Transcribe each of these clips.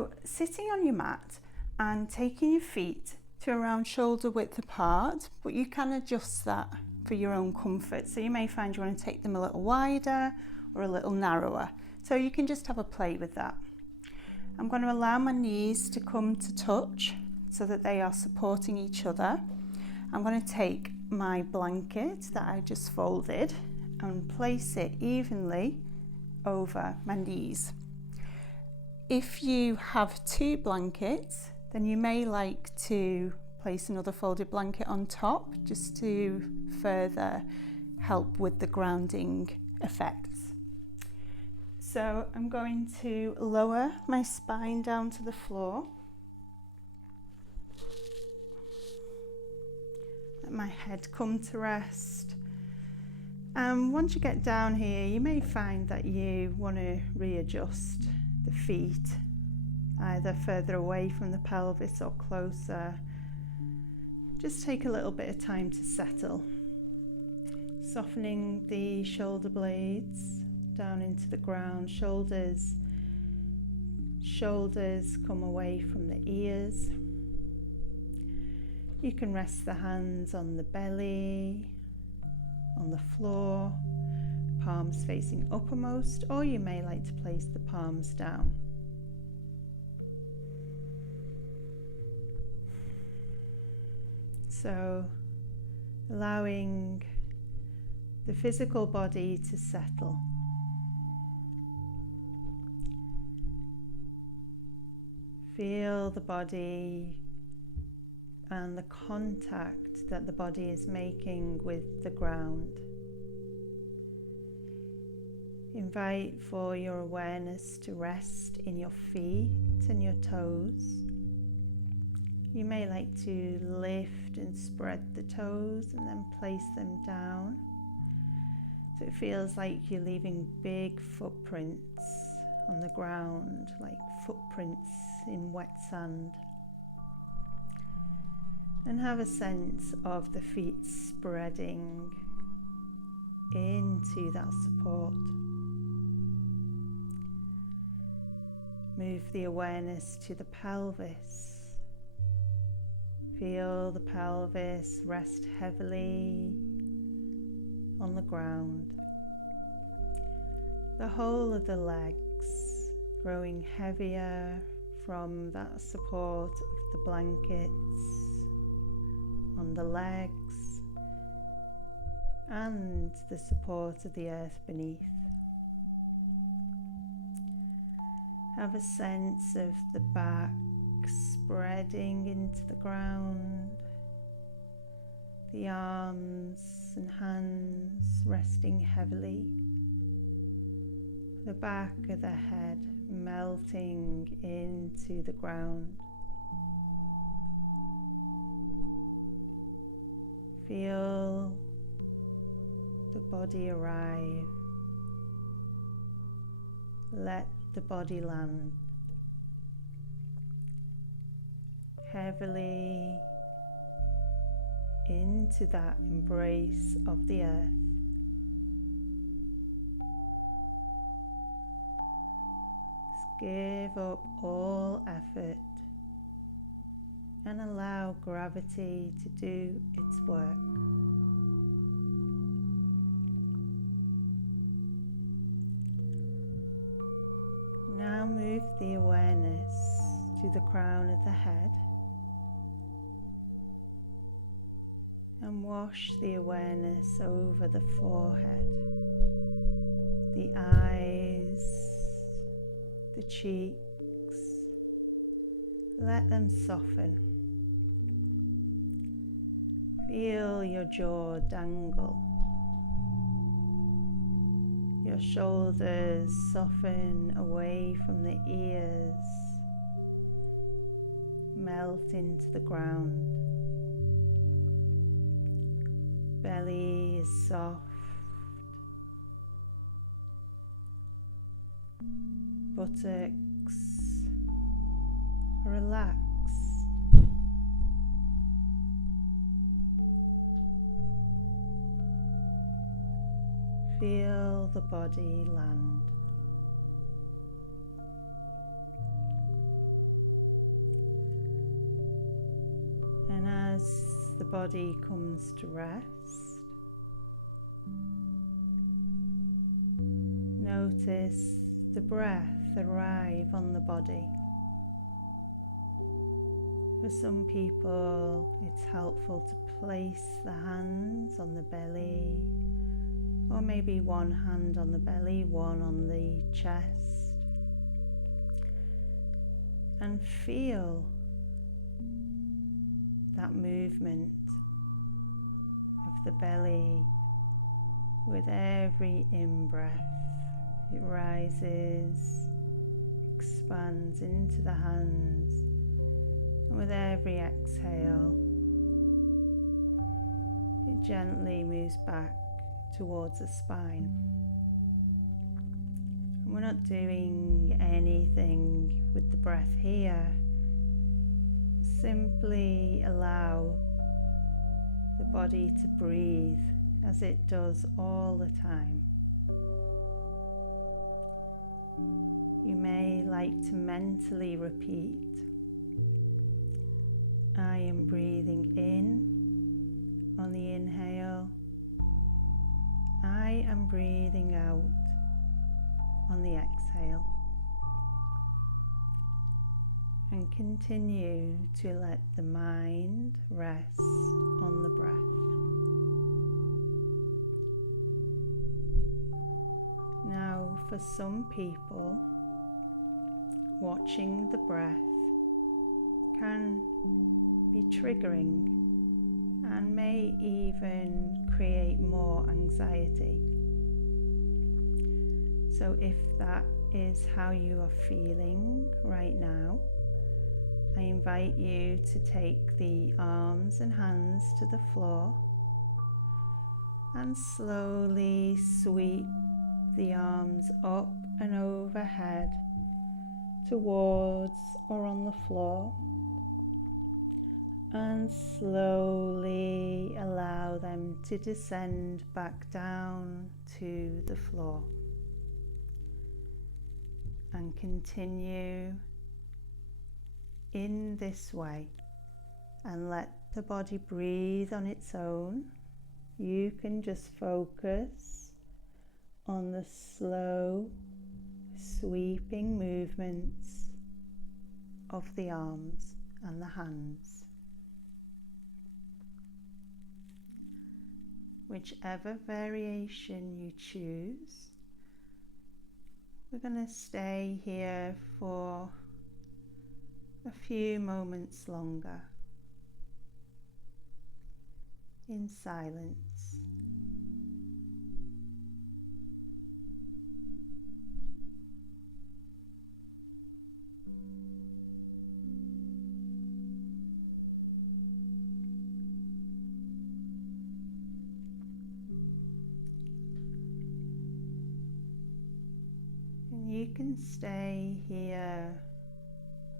So sitting on your mat and taking your feet to around shoulder width apart, but you can adjust that for your own comfort. So you may find you want to take them a little wider or a little narrower. So you can just have a play with that. I'm going to allow my knees to come to touch so that they are supporting each other. I'm going to take my blanket that I just folded and place it evenly over my knees. If you have two blankets, then you may like to place another folded blanket on top just to further help with the grounding effects. So I'm going to lower my spine down to the floor. Let my head come to rest. And once you get down here, you may find that you want to readjust the feet, either further away from the pelvis or closer. Just take a little bit of time to settle. Softening the shoulder blades down into the ground, shoulders come away from the ears. You can rest the hands on the belly, on the floor, palms facing uppermost, or you may like to place the palms down. So allowing the physical body to settle. Feel the body and the contact that the body is making with the ground. Invite for your awareness to rest in your feet and your toes. You may like to lift and spread the toes and then place them down. So it feels like you're leaving big footprints on the ground, like footprints in wet sand. And have a sense of the feet spreading into that support. Move the awareness to the pelvis. Feel the pelvis rest heavily on the ground. The whole of the legs growing heavier from that support of the blankets on the legs and the support of the earth beneath. Have a sense of the back spreading into the ground, the arms and hands resting heavily, the back of the head melting into the ground. Feel the body arrive. Let the body land heavily into that embrace of the earth. Give up all effort and allow gravity to do its work. Now move the awareness to the crown of the head and wash the awareness over the forehead, the eyes, the cheeks. Let them soften. Feel your jaw dangle. Your shoulders soften away from the ears, melt into the ground. Belly is soft. Buttocks are relaxed. Feel the body land. body comes to rest, notice the breath arrive on the body. For some people, it's helpful to place the hands on the belly, or maybe one hand on the belly, one on the chest, and feel that movement of the belly with every in-breath. It rises, expands into the hands, and with every exhale, it gently moves back towards the spine. And we're not doing anything with the breath here. Simply allow the body to breathe as it does all the time. You may like to mentally repeat, I am breathing in on the inhale, I am breathing out on the exhale. And continue to let the mind rest on the breath. Now, for some people, watching the breath can be triggering and may even create more anxiety. So if that is how you are feeling right now, I invite you to take the arms and hands to the floor and slowly sweep the arms up and overhead towards or on the floor, and slowly allow them to descend back down to the floor, and continue in this way and let the body breathe on its own. You can just focus on the slow sweeping movements of the arms and the hands. Whichever variation you choose, we're going to stay here for a few moments longer in silence. And you can stay here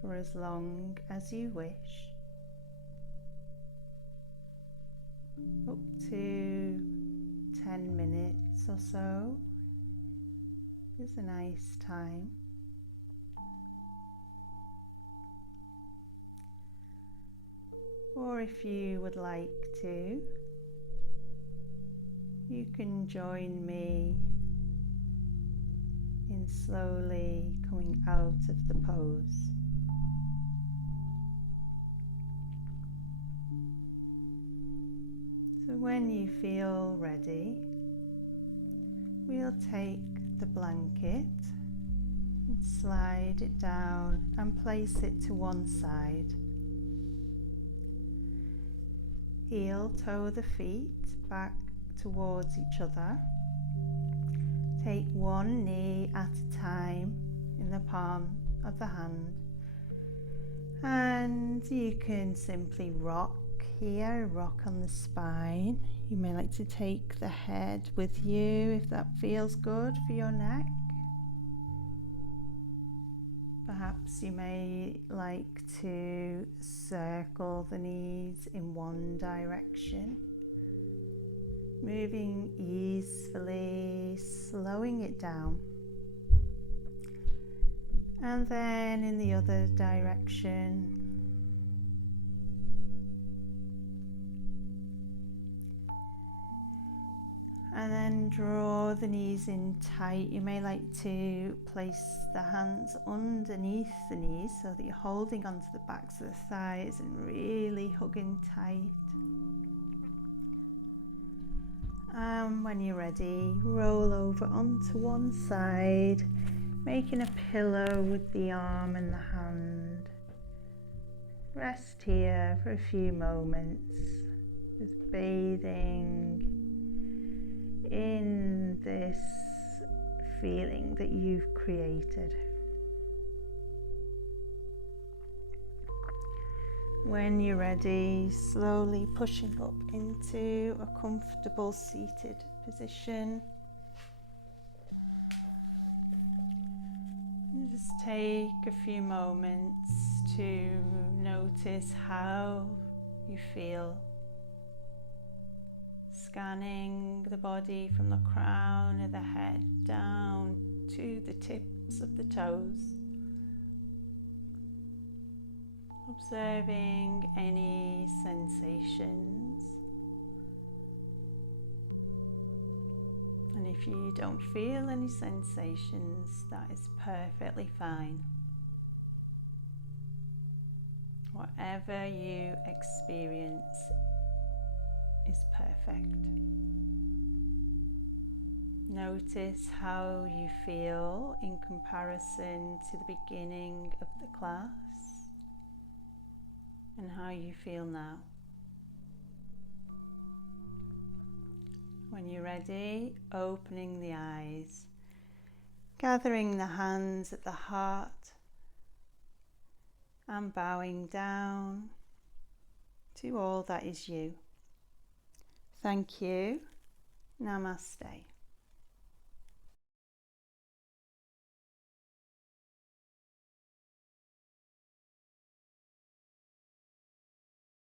for as long as you wish, up to 10 minutes or so is a nice time. Or if you would like to, you can join me in slowly coming out of the pose. So when you feel ready, we'll take the blanket and slide it down and place it to one side. Heel toe the feet back towards each other. Take one knee at a time in the palm of the hand, and you can simply rock here, rock on the spine. You may like to take the head with you if that feels good for your neck. Perhaps you may like to circle the knees in one direction, moving easily, slowing it down, and then in the other direction. And then draw the knees in tight. You may like to place the hands underneath the knees so that you're holding onto the backs of the thighs and really hugging tight. And when you're ready, roll over onto one side, making a pillow with the arm and the hand. Rest here for a few moments, just bathing in this feeling that you've created. When you're ready, slowly pushing up into a comfortable seated position. And just take a few moments to notice how you feel. Scanning the body from the crown of the head down to the tips of the toes. Observing any sensations. And if you don't feel any sensations, that is perfectly fine. Whatever you experience is perfect. Notice how you feel in comparison to the beginning of the class and how you feel now. When you're ready, opening the eyes, gathering the hands at the heart and bowing down to all that is you. Thank you. Namaste.